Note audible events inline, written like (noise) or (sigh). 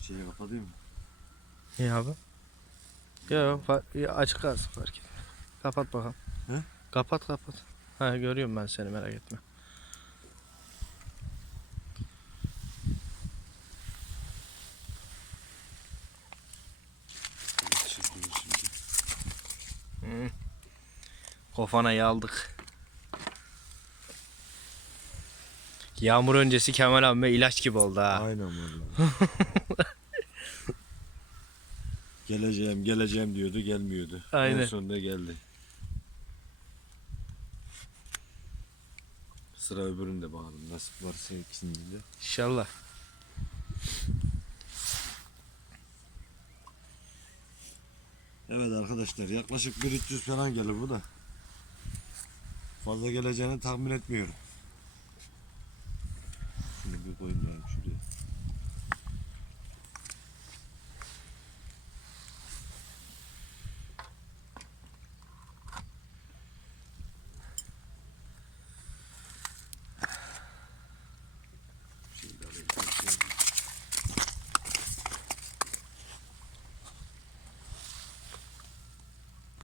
Şeyi kapatayım mı? Niye abi? Yok açık kalsın fark etmez. Kapat bakalım. He? Kapat kapat. Ha görüyorum ben seni merak etme. Kofanayı aldık. Yağmur öncesi Kemal abime ilaç gibi oldu ha. Aynen vallahi. (laughs) geleceğim geleceğim diyordu gelmiyordu. Aynen. En sonunda geldi. Sıra öbüründe bakalım nasip varsa ikisinde de. İnşallah. Evet arkadaşlar yaklaşık 1300 falan gelir bu da. Fazla geleceğini tahmin etmiyorum. Şunu bir koyayım ben şuraya.